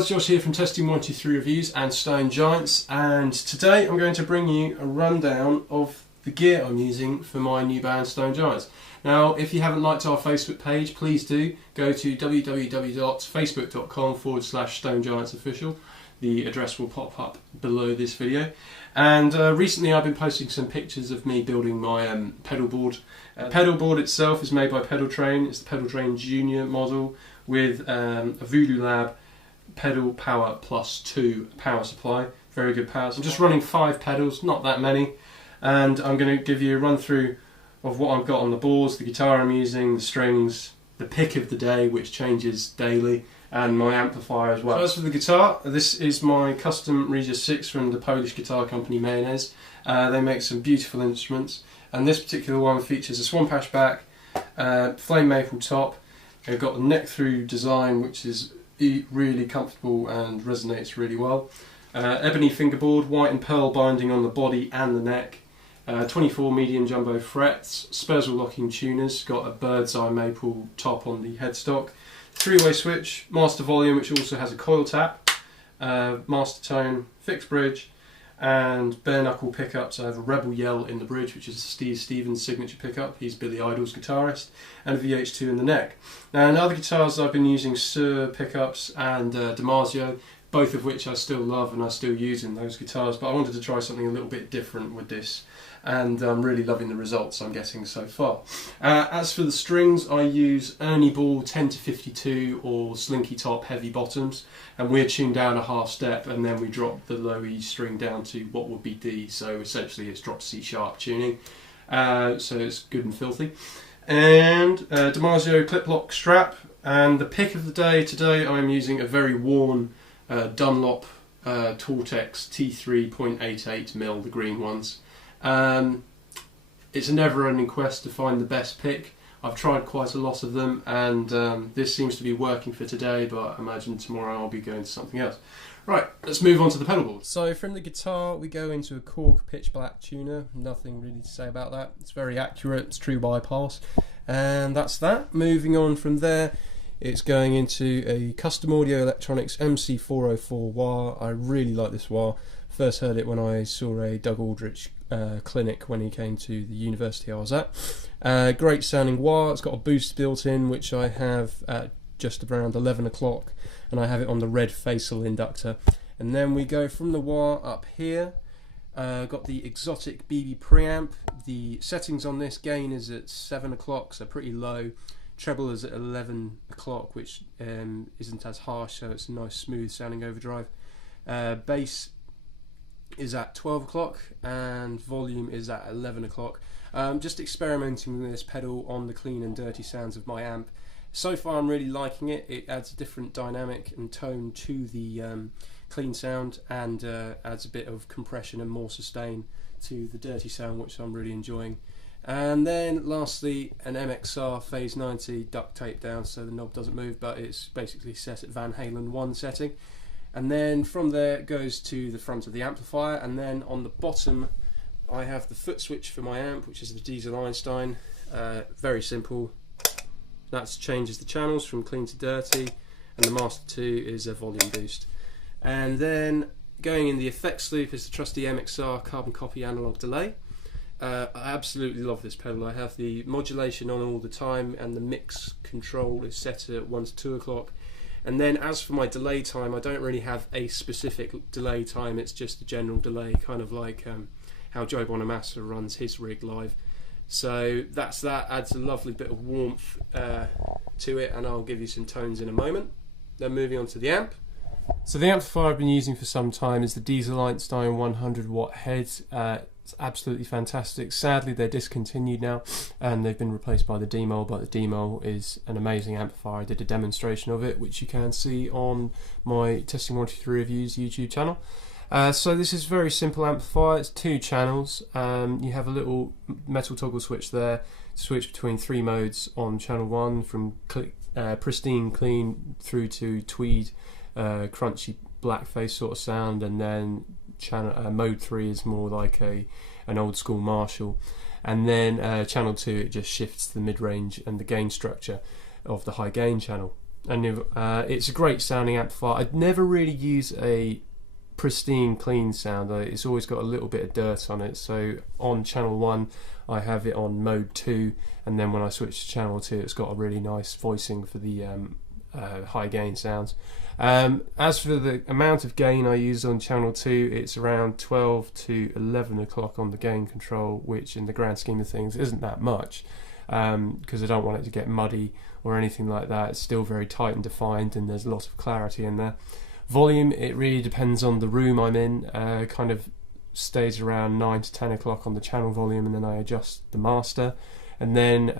guys, Josh here from Testing123 Reviews and Stone Giants, and today I'm going to bring you a rundown of the gear I'm using for my new band Stone Giants. Now, if you haven't liked our Facebook page, please do go to www.facebook.com/StoneGiantsOfficial. The address will pop up below this video. And recently I've been posting some pictures of me building my pedal board. Pedal board itself is made by Pedal Train. It's the Pedal Train Junior model with a Voodoo Lab pedal power plus 2 power supply. Very good power. So I'm just running 5 pedals, not that many. And I'm going to give you a run through of what I've got on the boards, the guitar I'm using, the strings, the pick of the day which changes daily, and my amplifier as well. So as for the guitar, this is my custom Regis 6 from the Polish guitar company Mayones. They make some beautiful instruments, and this particular one features a swamp ash back, flame maple top. I've got the neck through design which is really comfortable and resonates really well. Ebony fingerboard, white and pearl binding on the body and the neck. 24 medium jumbo frets, Spezzle locking tuners, got a bird's eye maple top on the headstock. 3-way switch, master volume which also has a coil tap, master tone, fixed bridge, and bare knuckle pickups. I have a Rebel Yell in the bridge, which is Steve Stevens' signature pickup. He's Billy Idol's guitarist, and a VH2 in the neck. Now in other guitars I've been using Sur pickups and Damasio, both of which I still love and I still use in those guitars, but I wanted to try something a little bit different with this, and I'm really loving the results I'm getting so far. As for the strings, I use Ernie Ball 10-52 or Slinky Top heavy bottoms, and we're tuned down a half step and then we drop the low E string down to what would be D, so essentially it's drop C sharp tuning, so it's good and filthy. And Damasio clip lock strap, and the pick of the day today I'm using a very worn Dunlop Tortex T3.88mm, the green ones. It's a never-ending quest to find the best pick. I've tried quite a lot of them, and this seems to be working for today, but I imagine tomorrow I'll be going to something else. Right, let's move on to the pedal board. So from the guitar we go into a Korg pitch black tuner. Nothing really to say about that. It's very accurate, it's true bypass, and that's that. Moving on from there, it's going into a Custom Audio Electronics MC404 wah. I really like this wah. First heard it when I saw a Doug Aldrich clinic when he came to the university I was at. Great sounding wah. It's got a boost built in which I have at just around 11 o'clock, and I have it on the red facial inductor. And then we go from the wah up here. Got the Xotic BB preamp. The settings on this, gain is at 7 o'clock, so pretty low. Treble is at 11 o'clock, which isn't as harsh, so it's a nice smooth sounding overdrive. Bass is at 12 o'clock and volume is at 11 o'clock. Just experimenting with this pedal on the clean and dirty sounds of my amp. So far I'm really liking it. It adds a different dynamic and tone to the clean sound, and adds a bit of compression and more sustain to the dirty sound, which I'm really enjoying. And then lastly, an MXR Phase 90 duct tape down so the knob doesn't move, but it's basically set at Van Halen 1 setting. And then from there it goes to the front of the amplifier, and then on the bottom I have the foot switch for my amp, which is the Diezel Einstein. Very simple. That changes the channels from clean to dirty, and the Master 2 is a volume boost. And then going in the effects loop is the trusty MXR carbon copy analog delay. I absolutely love this pedal. I have the modulation on all the time, and the mix control is set at 1 to 2 o'clock. And then as for my delay time, I don't really have a specific delay time, it's just a general delay, kind of like how Joe Bonamassa runs his rig live. So that's that, adds a lovely bit of warmth to it, and I'll give you some tones in a moment. Then moving on to the amp. So the amplifier I've been using for some time is the Diezel Einstein 100 watt head. It's absolutely fantastic. Sadly they're discontinued now and they've been replaced by the Diezel, but the Diezel is an amazing amplifier. I did a demonstration of it which you can see on my Testing123 Reviews YouTube channel. So this is a very simple amplifier. It's 2 channels. You have a little metal toggle switch there to switch between 3 modes on channel 1, from pristine clean through to tweed crunchy blackface sort of sound, and then mode 3 is more like an old school Marshall, and then channel 2 it just shifts the mid-range and the gain structure of the high gain channel. and it's a great sounding amplifier. I'd never really use a pristine clean sound. It's always got a little bit of dirt on it, so on channel 1 I have it on mode 2, and then when I switch to channel 2 it's got a really nice voicing for the high gain sounds. As for the amount of gain I use on channel 2, it's around 12 to 11 o'clock on the gain control, which in the grand scheme of things isn't that much, because I don't want it to get muddy or anything like that. It's still very tight and defined, and there's a lot of clarity in there. Volume, it really depends on the room I'm in. Kind of stays around 9 to 10 o'clock on the channel volume, and then I adjust the master. And then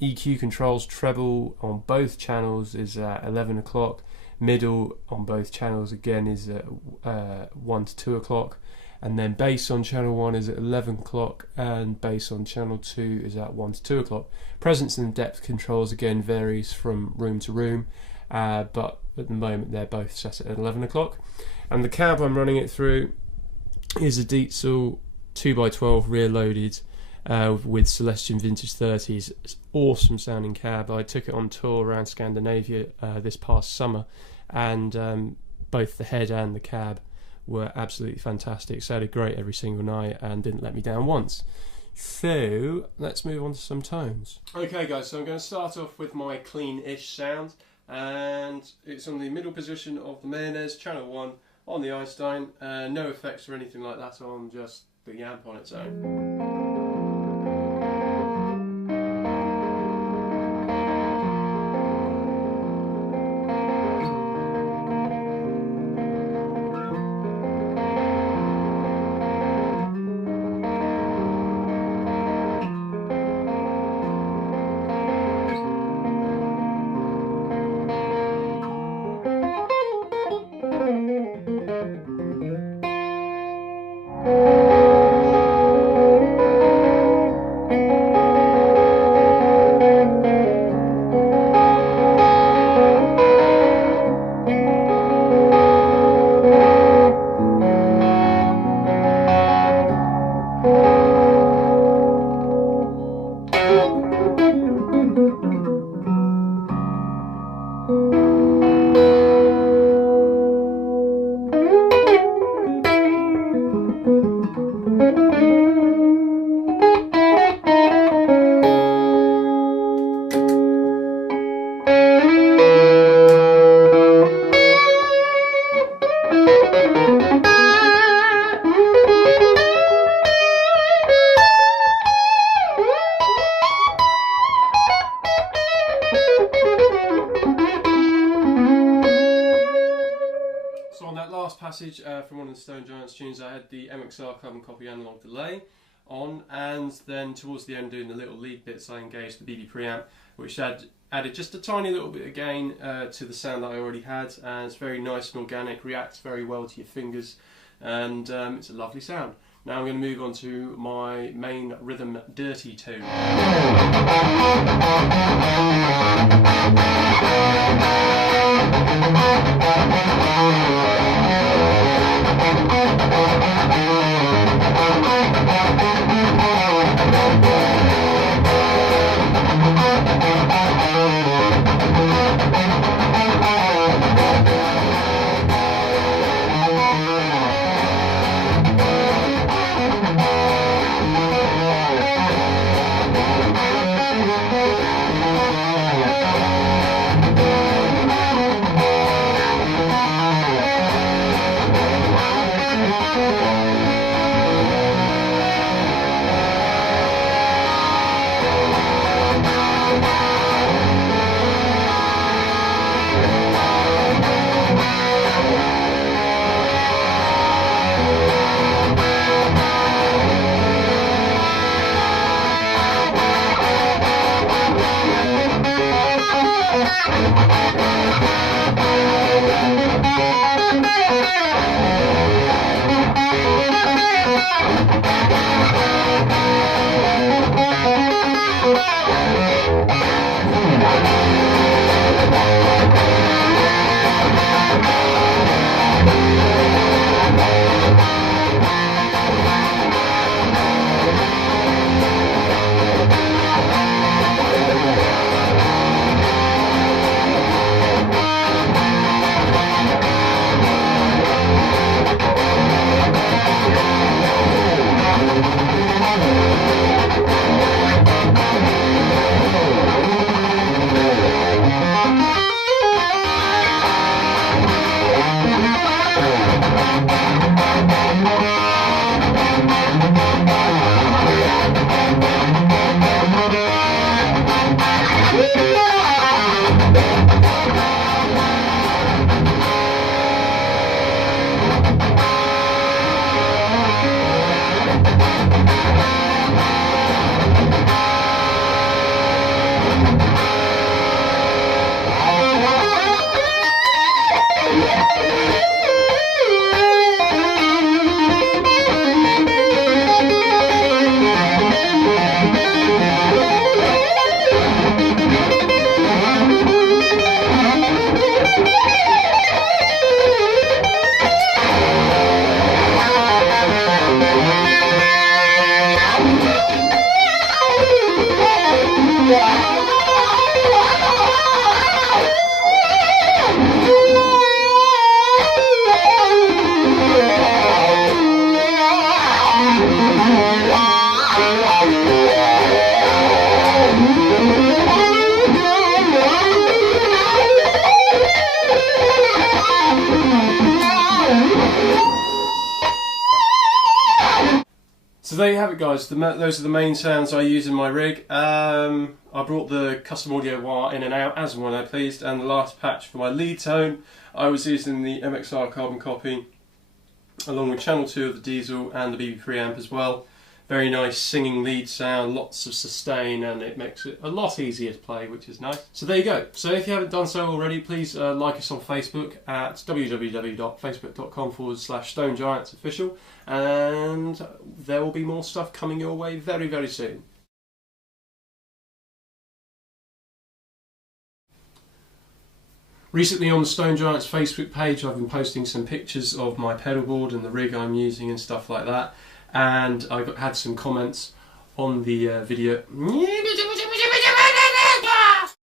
EQ controls, treble on both channels is at 11 o'clock. Middle on both channels again is at 1 to 2 o'clock. And then bass on channel 1 is at 11 o'clock, and bass on channel 2 is at 1 to 2 o'clock. Presence and depth controls again varies from room to room, but at the moment they're both set at 11 o'clock. And the cab I'm running it through is a Diezel 2x12 rear loaded with Celestion Vintage 30s. It's awesome sounding cab. I took it on tour around Scandinavia this past summer, and both the head and the cab were absolutely fantastic. Sounded great every single night and didn't let me down once. So let's move on to some tones. Okay guys, so I'm going to start off with my clean-ish sound, and it's on the middle position of the Mayones, channel 1 on the Einstein. No effects or anything like that on, just the amp on its own. Passage from one of the Stone Giants tunes, I had the MXR carbon copy analog delay on, and then towards the end, doing the little lead bits, I engaged the BB preamp, which added just a tiny little bit of gain to the sound that I already had, and it's very nice and organic, reacts very well to your fingers, and it's a lovely sound. Now I'm going to move on to my main rhythm dirty tone. there you have it, guys. Those are the main sounds I use in my rig. I brought the custom audio wire in and out as and when I pleased, and the last patch for my lead tone I was using the MXR carbon copy along with channel 2 of the Diezel and the BB preamp as well. Very nice singing lead sound, lots of sustain, and it makes it a lot easier to play, which is nice. So there you go. So if you haven't done so already, please like us on Facebook at www.facebook.com/StoneGiantsOfficial, and there will be more stuff coming your way very, very soon. Recently on the Stone Giants Facebook page, I've been posting some pictures of my pedal board and the rig I'm using and stuff like that, and I had some comments on the video.